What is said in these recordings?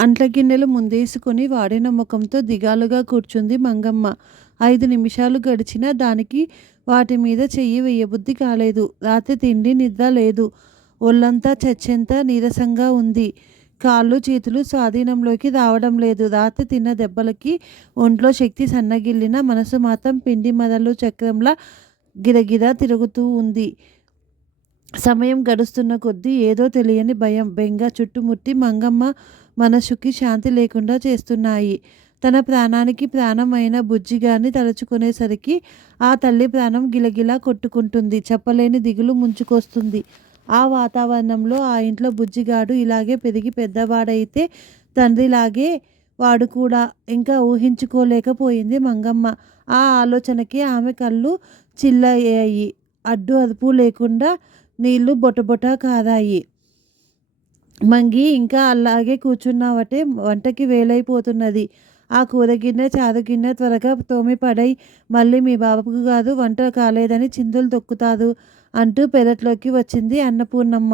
అంట్ల గిన్నెలు ముందేసుకొని వాడిన ముఖంతో దిగాలుగా కూర్చుంది మంగమ్మ. 5 నిమిషాలు గడిచినా దానికి వాటి మీద చెయ్యి వెయ్యబుద్ధి కాలేదు. రాత్రి తిండి నిద్ర లేదు. ఒళ్ళంతా చచ్చేంత నీరసంగా ఉంది. కాళ్ళు చేతులు స్వాధీనంలోకి రావడం లేదు. రాత్రి తిన్న దెబ్బలకి ఒంట్లో శక్తి సన్నగిల్లిన మనసు మాత్రం పిండి మొదలు చక్రంలా గిరగిరా తిరుగుతూ ఉంది. సమయం గడుస్తున్న కొద్దీ ఏదో తెలియని భయం, బెంగ చుట్టుముట్టి మంగమ్మ మనసుకి శాంతి లేకుండా చేస్తున్నాయి. తన ప్రాణానికి ప్రాణమైన బుజ్జిగాన్ని తలుచుకునేసరికి ఆ తల్లి ప్రాణం గిలగిలా కొట్టుకుంటుంది. చెప్పలేని దిగులు ముంచుకొస్తుంది. ఆ వాతావరణంలో ఆ ఇంట్లో బుజ్జిగాడు ఇలాగే పెరిగి పెద్దవాడైతే తండ్రిలాగే వాడు కూడా ఇంకా ఊహించుకోలేకపోయింది మంగమ్మ. ఆ ఆలోచనకి ఆమె కళ్ళు చిల్లయ్యాయి. అడ్డు అదుపు లేకుండా నీళ్లు బొటబొట కారాయి. మంగి, ఇంకా అలాగే కూర్చున్నావటే, వంటకి వేలైపోతున్నది. ఆ కూర గిన్నె చారు గిన్నె త్వరగా తోమి పడై, మళ్ళీ మీ బాబుకు కాదు వంట కాలేదని చిందులు తొక్కుతారు అంటూ పెరట్లోకి వచ్చింది అన్నపూర్ణమ్మ.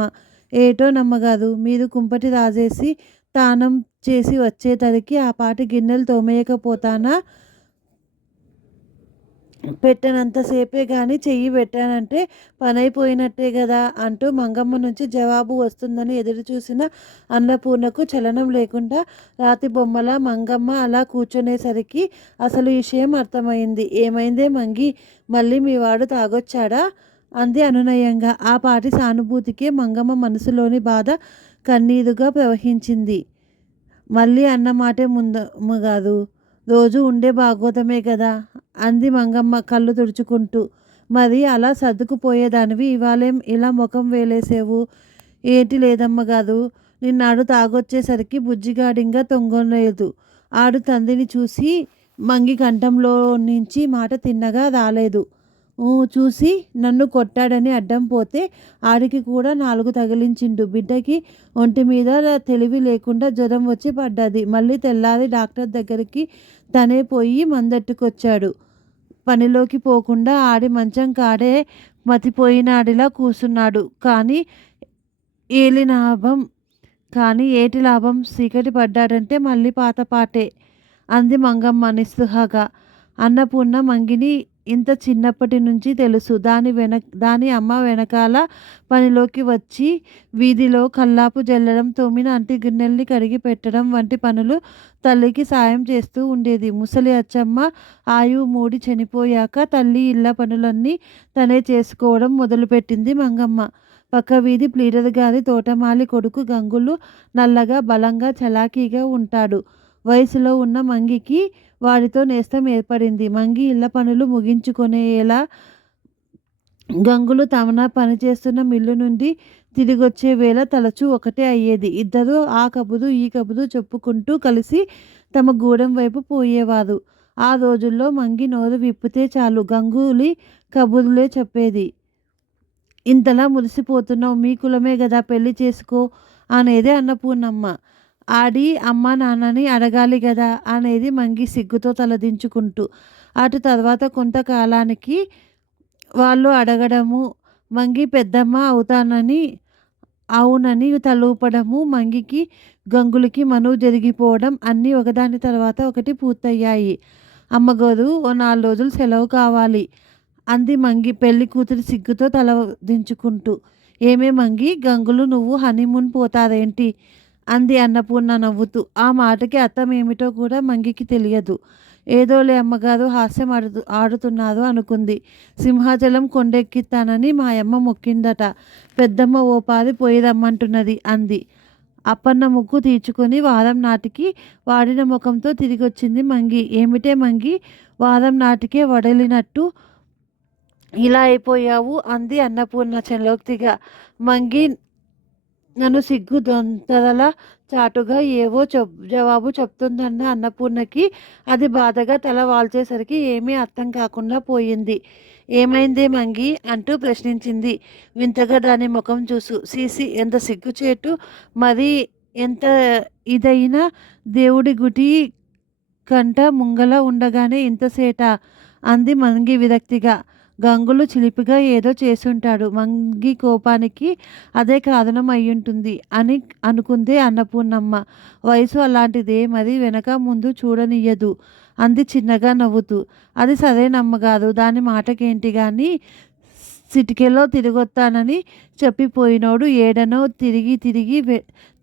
ఏటో నమ్మగారు, మీరు కుంపటి రాజేసి తానం చేసి వచ్చేసరికి ఆ పాటి గిన్నెలు తోమేయకపోతానా? పెట్టనంతసేపే గాని చెయ్యి పెట్టానంటే పనైపోయినట్టే గదా అంటూ మంగమ్మ నుంచి జవాబు వస్తుందని ఎదురుచూసిన అన్నపూర్ణకు చలనం లేకుండా రాతి బొమ్మలా మంగమ్మ అలా కూర్చునేసరికి అసలు విషయం అర్థమైంది. ఏమైందే మంగి, మళ్ళీ మీ వాడు తాగొచ్చాడా? అంది అనునయంగా. ఆ పాటి సానుభూతికే మంగమ్మ మనసులోని బాధ కన్నీరుగా ప్రవహించింది. మళ్ళీ అన్నమాటే ముందమ్మగారు, రోజు ఉండే భాగవతమే కదా అంది మంగమ్మ కళ్ళు తుడుచుకుంటూ. మరి అలా సర్దుకుపోయేదానివి ఇవాళేం ఇలా ముఖం వేలేసేవు? ఏంటి లేదమ్మగారు, నిన్నాడు తాగొచ్చేసరికి బుజ్జిగాడింగా తొంగలేదు. ఆడు తండ్రిని చూసి మంగి కంఠంలో నుంచి మాట తిన్నగా రాలేదు. చూసి నన్ను కొట్టాడని అడ్డం పోతే ఆడికి కూడా 4 తగిలించిండు. బిడ్డకి ఒంటి మీద తెలివి లేకుండా జ్వరం వచ్చి పడ్డది. మళ్ళీ తెల్లారి డాక్టర్ దగ్గరికి తనే పోయి మందెట్టుకొచ్చాడు. పనిలోకి పోకుండా ఆడి మంచం కాడే మతిపోయినాడిలా కూసున్నాడు. కానీ ఏటి లాభం? చీకటి పడ్డాడంటే మళ్ళీ పాతపాటే అంది మంగమ్మ నిస్పృహగా. అన్నపూర్ణ మంగిని ఇంత చిన్నప్పటి నుంచి తెలుసు. దాని అమ్మ వెనకాల పనిలోకి వచ్చి వీధిలో కల్లాపు జల్లడం, తోమిన అంటి గిన్నెల్ని కడిగి పెట్టడం వంటి పనులు తల్లికి సాయం చేస్తూ ఉండేది. ముసలి అచ్చమ్మ ఆయువు మూడి చనిపోయాక తల్లి ఇళ్ళ పనులన్నీ తనే చేసుకోవడం మొదలుపెట్టింది మంగమ్మ. పక్క వీధి ప్లీడర్ గారి తోటమాలి కొడుకు గంగులు నల్లగా, బలంగా, చలాకీగా ఉంటాడు. వయసులో ఉన్న మంగికి వాడితో నేస్తం ఏర్పడింది. మంగి ఇళ్ళ పనులు ముగించుకునేలా గంగులు తమన పనిచేస్తున్న మిల్లు నుండి తిరిగొచ్చే వేళ తలచూ ఒకటే అయ్యేది. ఇద్దరూ ఆ కబురు ఈ కబురు చెప్పుకుంటూ కలిసి తమ గూడెం వైపు పోయేవారు. ఆ రోజుల్లో మంగి నోరు విప్పితే చాలు గంగూలి కబుర్లే చెప్పేది. ఇంతలా మురిసిపోతున్నావు, మీ కులమే గదా, పెళ్లి చేసుకో అనేది అన్నపూర్ణమ్మ. ఆడి అమ్మా నాన్నని అడగాలి గదా అనేది మంగి సిగ్గుతో తలదించుకుంటూ. అటు తర్వాత కొంతకాలానికి వాళ్ళు అడగడము, మంగి పెద్దమ్మ అవునని తలూపడము, మంగికి గంగులకి మనువు జరిగిపోవడం అన్నీ ఒకదాని తర్వాత ఒకటి పూర్తయ్యాయి. అమ్మగారు, ఓ 4 రోజులు సెలవు కావాలి అంది మంగి పెళ్లి కూతురి సిగ్గుతో తల దించుకుంటూ. ఏమే మంగి, గంగులు నువ్వు హనీమూన్ పోతారేంటి అంది అన్నపూర్ణ నవ్వుతూ. ఆ మాటకి అర్థం ఏమిటో కూడా మంగికి తెలియదు. ఏదోలే అమ్మగారు హాస్యం ఆడుతున్నారు అనుకుంది. సింహాచలం కొండెక్కిస్తానని మా అమ్మ మొక్కిందట. పెద్దమ్మ ఓ పారి పోయి రమ్మంటున్నది అంది. అప్పన్న ముక్కు తీర్చుకొని వారం నాటికి వాడిన ముఖంతో తిరిగొచ్చింది మంగి. ఏమిటే మంగి, వారం నాటికే వడలినట్టు ఇలా అయిపోయావు అంది అన్నపూర్ణ చలోక్తిగా. మంగి నన్ను సిగ్గు దొంతరల చాటుగా ఏవో జవాబు చెప్తుందన్న అన్నపూర్ణకి అది బాధగా తల వాల్చేసరికి ఏమీ అర్థం కాకుండా పోయింది. ఏమైందే మంగి అంటూ ప్రశ్నించింది వింతగా దాని ముఖం చూసు. సీసి, ఎంత సిగ్గుచేటు! మరి ఎంత ఇదైనా దేవుడి గుడి కంట ముంగల ఉండగానే ఇంతసేటా అంది మంగి విరక్తిగా. గంగులు చిలిపిగా ఏదో చేసుంటాడు. మంగి కోపానికి అదే కారణం అయ్యుంటుంది అని అనుకుంది అన్నపూర్ణమ్మ. వయసు అలాంటిదే, మరి వెనక ముందు చూడనియ్యదు అంది చిన్నగా నవ్వుతూ. అది సరేనమ్మగారు, దాని మాటకేంటి గాని, సిటికెలో తిరిగొత్తానని చెప్పిపోయినోడు ఏడనో తిరిగి తిరిగి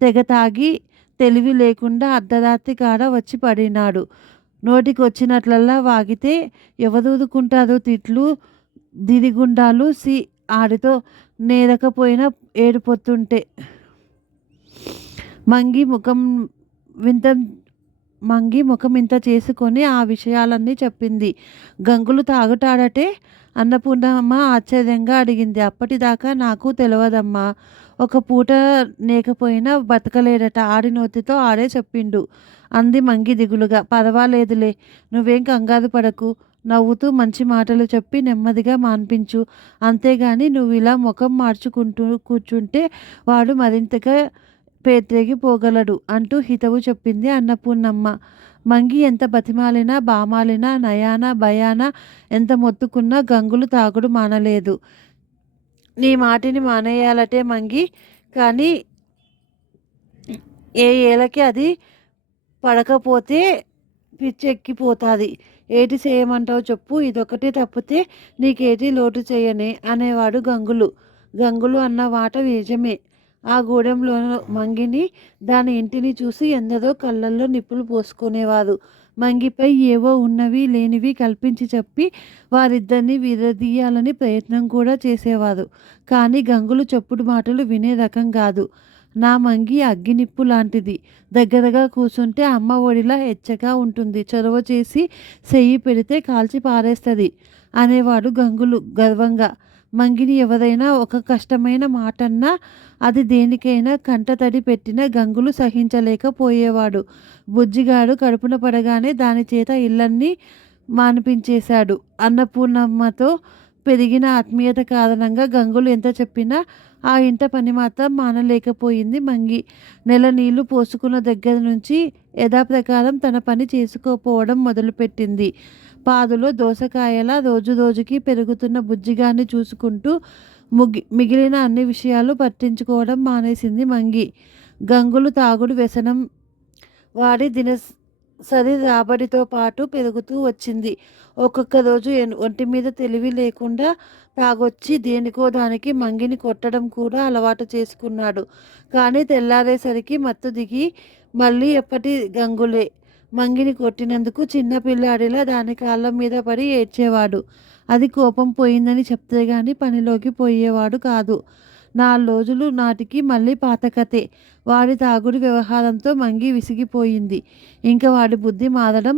తెగ తాగి తెలివి లేకుండా అర్ధరాత్రి కాడ వచ్చి పడినాడు. నోటికొచ్చినట్లల్లా వాగితే ఎవరూరుకుంటారు? తిట్లు, దిరిగుండాలు, ఆడితో నేరకపోయినా ఏడుపొత్తుంటే. మంగి ముఖం వింత మంగి ముఖం ఇంత చేసుకొని ఆ విషయాలన్నీ చెప్పింది. గంగులు తాగుతాడటే? అన్నపూర్ణమ్మ ఆశ్చర్యంగా అడిగింది. అప్పటిదాకా నాకు తెలియదమ్మా. ఒక పూట లేకపోయినా బతకలేడట. ఆడి నోతితో ఆడే చెప్పిండు అంది మంగి దిగులుగా. పర్వాలేదులే, నువ్వేం కంగారు పడకు. నవ్వుతూ మంచి మాటలు చెప్పి నెమ్మదిగా మాన్పించు. అంతేగాని నువ్వు ఇలా ముఖం మార్చుకుంటూ కూర్చుంటే వాడు మరింతగా పేత్రేగిపోగలడు అంటూ హితవు చెప్పింది అన్నపూర్ణమ్మ. మంగి ఎంత బతిమాలినా బామాలినా నయాన భయాన ఎంత మొత్తుకున్నా గంగులు తాగుడు మానలేదు. నీ మాటిని మానేయాలటే మంగి, కానీ ఏ ఏలకి అది పడకపోతే పిచ్చెక్కిపోతుంది. ఏటి చేయమంటావు చెప్పు, ఇదొకటి తప్పితే నీకేటి లోటు చేయనే అనేవాడు గంగులు. గంగులు అన్న మాట నిజమే. ఆ గూడెంలో మంగిని, దాని ఇంటిని చూసి ఎందరో కళ్ళల్లో నిప్పులు పోసుకునేవారు. మంగిపై ఏవో ఉన్నవి లేనివి కల్పించి చెప్పి వారిద్దరిని విడదీయాలని ప్రయత్నం కూడా చేసేవారు. కానీ గంగులు చెప్పుడు మాటలు వినే రకం కాదు. నా మంగి అగ్గినిప్పు లాంటిది. దగ్గరగా కూర్చుంటే అమ్మ ఒడిలా ఎచ్చగా ఉంటుంది. చొరవ చేసి చెయ్యి పెడితే కాల్చి పారేస్తుంది అనేవాడు గంగులు గర్వంగా. మంగిని ఎవరైనా ఒక కష్టమైన మాటన్నా, అది దేనికైనా కంటతడి పెట్టిన గంగులు సహించలేకపోయేవాడు. బుజ్జిగాడు కడుపున పడగానే దాని చేత ఇళ్ళన్నీ మానిపించేశాడు. అన్నపూర్ణమ్మతో పెరిగిన ఆత్మీయత కారణంగా గంగులు ఎంత చెప్పినా ఆ ఇంట పని మాత్రం మానలేకపోయింది మంగి. నెల నీళ్లు పోసుకున్న దగ్గర నుంచి యథాప్రకారం తన పని చేసుకోపోవడం మొదలుపెట్టింది. పాదులో దోసకాయలా రోజు రోజుకి పెరుగుతున్న బుజ్జిగాన్ని చూసుకుంటూ మిగిలిన అన్ని విషయాలు పట్టించుకోవడం మానేసింది మంగి. గంగులు తాగుడు వ్యసనం వాడి దినసరి రాబడితో పాటు పెరుగుతూ వచ్చింది. ఒక్కొక్క రోజు ఒంటి మీద తెలివి లేకుండా తాగొచ్చి దేనికో దానికి మంగిని కొట్టడం కూడా అలవాటు చేసుకున్నాడు. కానీ తెల్లారేసరికి మత్తు దిగి మళ్ళీ ఎప్పటి గంగులే. మంగిని కొట్టినందుకు చిన్న పిల్లాడిలా దాని కాళ్ళ మీద పడి ఏడ్చేవాడు. అది కోపం పోయిందని చెప్తే గాని పనిలోకి పోయేవాడు కాదు. 4 రోజులు నాటికి మళ్ళీ పాతకతే. వాడి తాగుడు వ్యవహారంతో మంగి విసిగిపోయింది. ఇంకా వాడి బుద్ధి మారడం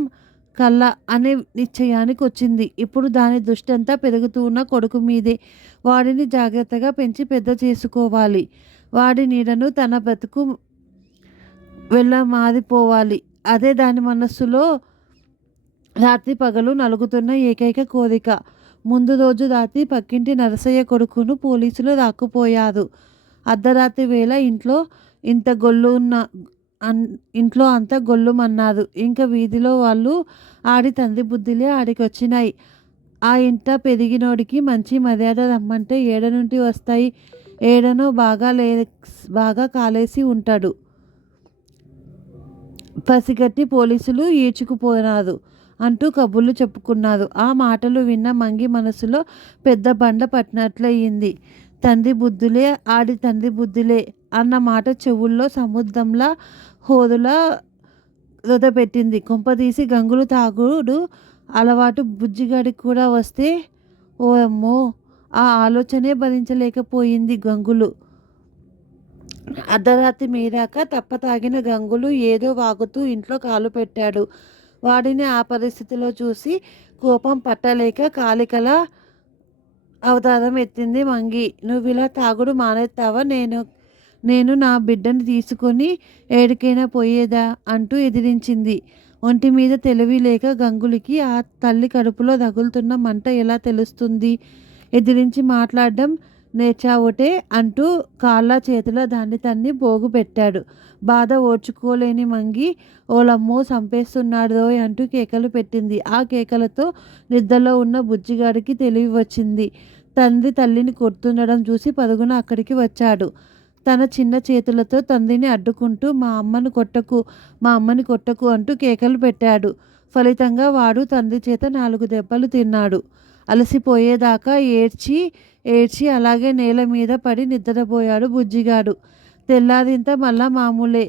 కళ్ళ అనే నిశ్చయానికి వచ్చింది. ఇప్పుడు దాని దృష్టంతా పెరుగుతూ ఉన్న కొడుకు మీదే. వాడిని జాగ్రత్తగా పెంచి పెద్ద చేసుకోవాలి. వాడి నీడను తన బ్రతుకు మారిపోవాలి. అదే దాని మనస్సులో రాత్రి పగలు నలుగుతున్న ఏకైక కోరిక. ముందు రోజు రాత్రి పక్కింటి నరసయ్య కొడుకును పోలీసులు రాక్కుపోయారు. అర్ధరాత్రి వేళ ఇంట్లో అంతా గొల్లుమన్నారు. ఇంకా వీధిలో వాళ్ళు ఆడి తండ్రి బుద్ధిలే ఆడికొచ్చినాయి. ఆ ఇంట పెరిగినోడికి మంచి మర్యాద రమ్మంటే ఏడ నుండి వస్తాయి? ఏడనో బాగా కాలేసి ఉంటాడు. పసిగట్టి పోలీసులు ఈడ్చుకుపోయినారు అంటూ కబుర్లు చెప్పుకున్నారు. ఆ మాటలు విన్న మంగి మనసులో పెద్ద బండ పట్టినట్లయింది. తండ్రి బుద్ధులే అన్న మాట చెవుల్లో సముద్రంలా హోరులా రొదపెట్టింది. కొంపదీసి గంగులు తాగుడు అలవాటు బుజ్జిగాడికి కూడా వస్తే? ఓ అమ్మో! ఆ ఆలోచనే భరించలేకపోయింది గంగులు. అర్ధరాత్రి మీరాక తప్పతాగిన గంగులు ఏదో వాగుతూ ఇంట్లో కాలు పెట్టాడు. వాడిని ఆ పరిస్థితిలో చూసి కోపం పట్టలేక కాలికలా అవతారం ఎత్తింది మంగి. నువ్విలా తాగుడు మానేస్తావా? నేను నా బిడ్డని తీసుకొని ఏడికైనా పోయేదా అంటూ ఎదిరించింది. ఒంటి మీద తెలివి లేక గంగులికి ఆ తల్లి కడుపులో రగులుతున్న మంట ఎలా తెలుస్తుంది? ఎదిరించి మాట్లాడడం నేర్చావుటే అంటూ కాళ్ళ చేతుల దాన్ని తన్ని పోగు పెట్టాడు. బాధ ఓర్చుకోలేని మంగి ఓలమ్మో చంపేస్తున్నాడోయ్ అంటూ కేకలు పెట్టింది. ఆ కేకలతో నిద్రలో ఉన్న బుజ్జిగాడికి తెలివి వచ్చింది. తండ్రి తల్లిని కొడుతుండడం చూసి పరుగున అక్కడికి వచ్చాడు. తన చిన్న చేతులతో తండ్రిని అడ్డుకుంటూ మా అమ్మని కొట్టకు అంటూ కేకలు పెట్టాడు. ఫలితంగా వాడు తండ్రి చేత 4 దెబ్బలు తిన్నాడు. అలసిపోయేదాకా ఏడ్చి ఏడ్చి అలాగే నేల మీద పడి నిద్రపోయాడు బుజ్జిగాడు. తెల్లారింత మళ్ళా మామూలే.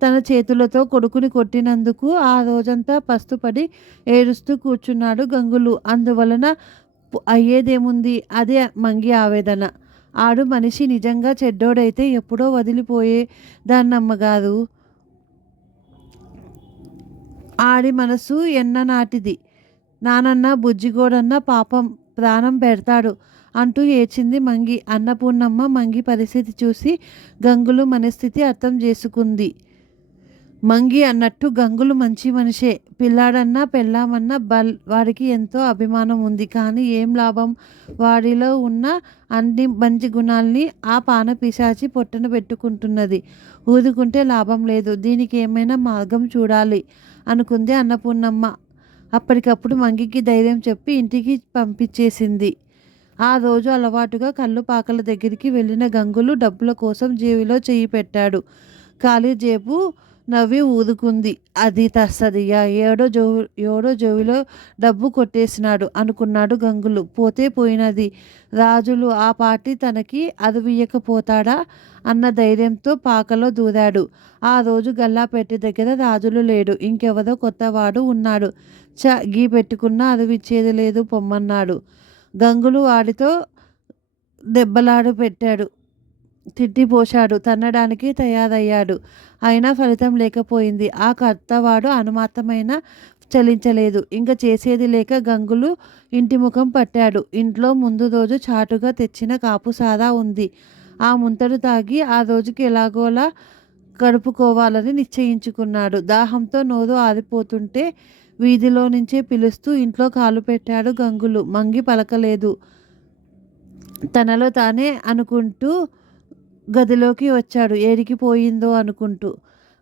తన చేతులతో కొడుకుని కొట్టినందుకు ఆ రోజంతా పస్తుపడి ఏడుస్తూ కూర్చున్నాడు గంగులు. అందువలన అయ్యేదేముంది, అదే మంగి ఆవేదన. ఆడు మనిషి నిజంగా చెడ్డోడైతే ఎప్పుడో వదిలిపోయే దాన్నమ్మగారు. ఆడి మనసు ఎన్ననాటిది. నానన్న బుజ్జిగోడన్న పాపం ప్రాణం పెడతాడు అంటూ ఏడ్చింది మంగి. అన్నపూర్ణమ్మ మంగి పరిస్థితి చూసి గంగులు మనస్థితి అర్థం చేసుకుంది. మంగి అన్నట్టు గంగులు మంచి మనిషే. పిల్లాడన్నా పెళ్ళామన్నా వాడికి ఎంతో అభిమానం ఉంది. కానీ ఏం లాభం? వాడిలో ఉన్న అన్ని మంచి గుణాల్ని ఆ పానపిశాచి పొట్టన పెట్టుకుంటున్నది. ఊరుకుంటే లాభం లేదు. దీనికి ఏమైనా మార్గం చూడాలి అనుకుంది అన్నపూర్ణమ్మ. అప్పటికప్పుడు మంగికి ధైర్యం చెప్పి ఇంటికి పంపించేసింది. ఆ రోజు అలవాటుగా కళ్ళు పాకల దగ్గరికి వెళ్ళిన గంగులు డబ్బుల కోసం జేబులో చెయ్యి పెట్టాడు. ఖాళీ జేబు నవ్వి ఊదుకుంది. అది తస్సదియ్యా, ఏడో జోబిలో డబ్బు కొట్టేసినాడు అనుకున్నాడు గంగులు. పోతే పోయినది. రాజులు ఆ పార్టీ తనకి అదువియ్యకపోతాడా అన్న ధైర్యంతో పాకలో దూరాడు. ఆ రోజు గల్లాపెట్టి దగ్గర రాజులు లేడు. ఇంకెవరో కొత్తవాడు ఉన్నాడు. గీ పెట్టుకున్నా అదువిచ్చేది లేదు పొమ్మన్నాడు. గంగులు వాడితో దెబ్బలాడు పెట్టాడు. తిట్టిపోశాడు. తన్నడానికి తయారయ్యాడు. అయినా ఫలితం లేకపోయింది. ఆ కర్తవాడు అనుమాత్రమైనా చలించలేదు. ఇంక చేసేది లేక గంగులు ఇంటి ముఖం పట్టాడు. ఇంట్లో ముందు రోజు చాటుగా తెచ్చిన కాపుసారా ఉంది. ఆ ముంతడు తాగి ఆ రోజుకి ఎలాగోలా గడుపుకోవాలని నిశ్చయించుకున్నాడు. దాహంతో నోరు ఆరిపోతుంటే వీధిలో నుంచే పిలుస్తూ ఇంట్లో కాలు పెట్టాడు గంగులు. మంగి పలకలేదు. తనలో తానే అనుకుంటూ గదిలోకి వచ్చాడు. ఏడికి పోయిందో అనుకుంటూ.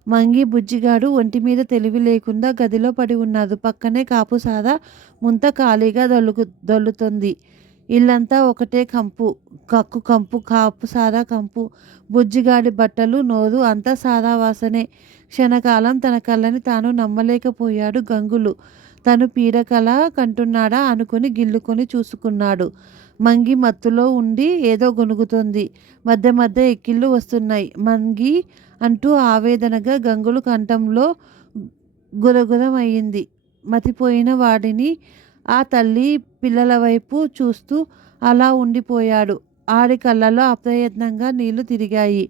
మంగి బుజ్జిగాడు ఒంటి మీద తెలివి లేకుండా గదిలో పడి ఉన్నారు. పక్కనే కాపుసారా ముంత ఖాళీగా దొల్లుతుంది. ఇల్లంతా ఒకటే కంపు, కంపు, కాపుసారా కంపు. బుజ్జిగాడి బట్టలు, నోరు అంతా సారా వాసనే. క్షణకాలం తన కళ్ళని తాను నమ్మలేకపోయాడు గంగులు. తను పీడకల కంటున్నాడా అనుకుని గిల్లుకొని చూసుకున్నాడు. మంగి మత్తులో ఉండి ఏదో గొనుగుతోంది. మధ్య మధ్య ఎక్కిళ్ళు వస్తున్నాయి. మంగి అంటూ ఆవేదనగా గంగులు కంఠంలో గురగురమయ్యింది. మతిపోయిన వాడిని ఆ తల్లి పిల్లల వైపు చూస్తూ అలా ఉండిపోయాడు. ఆడి కళ్ళలో అప్రయత్నంగా నీళ్లు తిరిగాయి.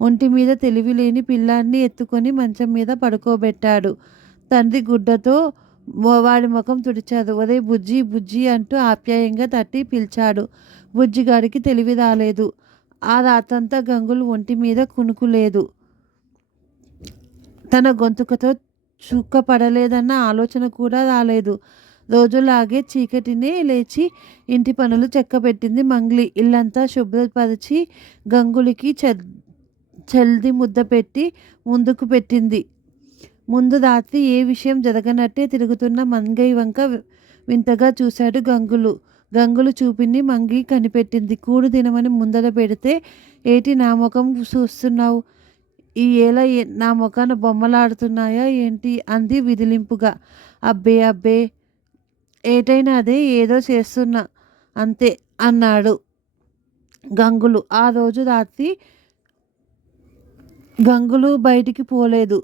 ఒంటి మీద తెలివి లేని పిల్లాన్ని ఎత్తుకొని మంచం మీద పడుకోబెట్టాడు. తండ్రి గుడ్డతో వాడి ముఖం తుడిచాడు. ఒరే బుజ్జి బుజ్జి అంటూ ఆప్యాయంగా తట్టి పిలిచాడు. బుజ్జిగాడికి తెలివి రాలేదు. ఆ రాత్రంతా గంగులు ఒంటి మీద కునుకులేదు. తన గొంతుకతో చుక్క పడలేదన్న ఆలోచన కూడా రాలేదు. రోజులాగే చీకటినే లేచి ఇంటి పనులు చెక్కబెట్టింది మంగ్లీ. ఇల్లంతా శుభ్రపరిచి గంగులికి చల్ది ముద్ద పెట్టి ముందుకు పెట్టింది. ముందు రాత్రి ఏ విషయం జరగనట్టే తిరుగుతున్న మంగయ్య వంక వింతగా చూశాడు గంగులు. గంగులు చూపిని మంగి కనిపెట్టింది. కూడు తినమని ముందర పెడితే ఏటి నా ముఖం చూస్తున్నావు? ఈ ఏళ నా ముఖాన బొమ్మలాడుతున్నాయా ఏంటి అంది విదిలింపుగా. అబ్బే అబ్బే, ఏటైనా అదే, ఏదో చేస్తున్నా అంతే అన్నాడు గంగులు. ఆ రోజు రాత్రి గంగులు బయటికి పోలేదు.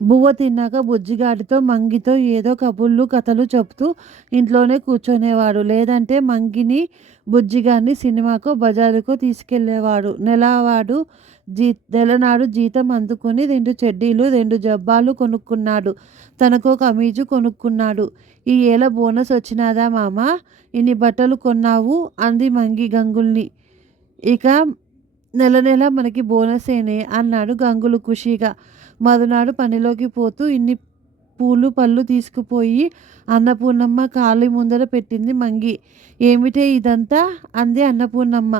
బువ్వ తిన్నాక బుజ్జిగాడితో మంగితో ఏదో కబుర్లు కథలు చెప్తూ ఇంట్లోనే కూర్చునేవాడు. లేదంటే మంగిని బుజ్జిగాడిని సినిమాకో బజారుకో తీసుకెళ్లేవాడు. నెలనాడు జీతం అందుకొని 2 చెడ్డీలు 2 జబ్బాలు కొనుక్కున్నాడు. తనకో కమీజు కొనుక్కున్నాడు. ఈ ఏళ బోనస్ వచ్చినాదా మామ? ఇన్ని బట్టలు కొన్నావు అంది మంగి గంగుల్ని. ఇక నెల మనకి బోనసేనే అన్నాడు గంగులు ఖుషీగా. మరునాడు పనిలోకి పోతూ ఇన్ని పూలు పళ్ళు తీసుకుపోయి అన్నపూర్ణమ్మ కాలి ముందర పెట్టింది మంగి. ఏమిటే ఇదంతా అంది అన్నపూర్ణమ్మ.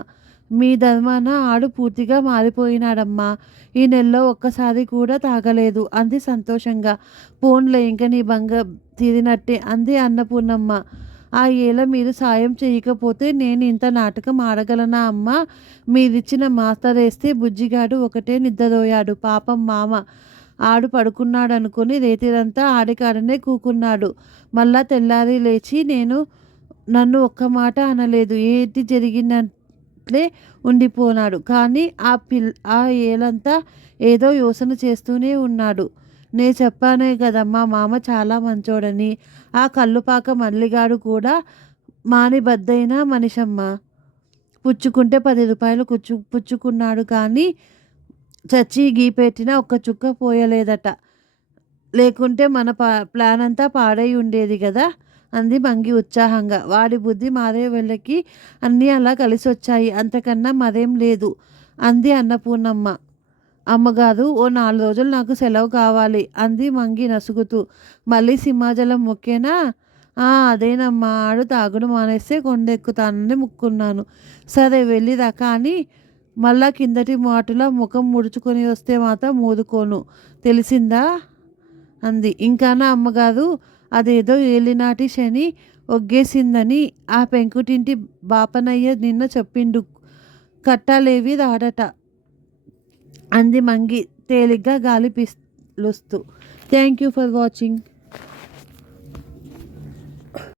మీ ధర్మాన ఆడు పూర్తిగా మారిపోయినాడమ్మా. ఈ నెలలో ఒక్కసారి కూడా తాగలేదు అంది సంతోషంగా. పోన్లే ఇంక నీ తీరినట్టే అంది అన్నపూర్ణమ్మ. ఆ ఏళ మీరు సాయం చేయకపోతే నేను ఇంత నాటకం ఆడగలనా అమ్మా? మీరిచ్చిన మాస్తరేస్తే బుజ్జిగాడు ఒకటే నిద్రపోయాడు. పాపం మామ ఆడు పడుకున్నాడనుకుని రేతిరంతా ఆడికాడనే కూకున్నాడు. మళ్ళా తెల్లారి లేచి నన్ను ఒక్క మాట అనలేదు. ఏటి జరిగినట్లే ఉండిపోనాడు. కానీ ఆ ఏలంతా ఏదో యోసన చేస్తూనే ఉన్నాడు. నే చెప్పానే కదమ్మా మామ చాలా మంచోడని. ఆ కల్లుపాక మల్లిగాడు కూడా మానిబద్దైన మనిషమ్మ. పుచ్చుకుంటే 10 రూపాయలు పుచ్చుకున్నాడు కానీ చచ్చి గీపెట్టిన ఒక్క చుక్క పోయలేదట. లేకుంటే మన ప్లాన్ అంతా పాడై ఉండేది కదా అంది మంగి ఉత్సాహంగా. వాడి బుద్ధి మారే వెళ్ళకి అన్నీ అలా కలిసొచ్చాయి, అంతకన్నా మరేం లేదు అంది అన్నపూర్ణమ్మ. అమ్మగారు ఓ 4 రోజులు నాకు సెలవు కావాలి అంది మంగి నసుగుతూ. మళ్ళీ సింహాచలం మొక్కేనా? అదేనమ్మా, ఆడు తాగుడు మానేస్తే కొండెక్కుతానని ముక్కున్నాను. సరే వెళ్ళిరా, కానీ మళ్ళా కిందటి మాటులా ముఖం ముడుచుకొని వస్తే మాత్రం ఊరుకోను, తెలిసిందా అంది. ఇంకానా అమ్మగారు, అదేదో ఏలినాటి శని ఒగ్గేసిందని ఆ పెంకుటింటి బాపనయ్య నిన్న చెప్పిండు. కట్టాలేవి రాడట అంది మంగి తేలిగ్గా గాలి పీలుస్తూ. Thank you for watching.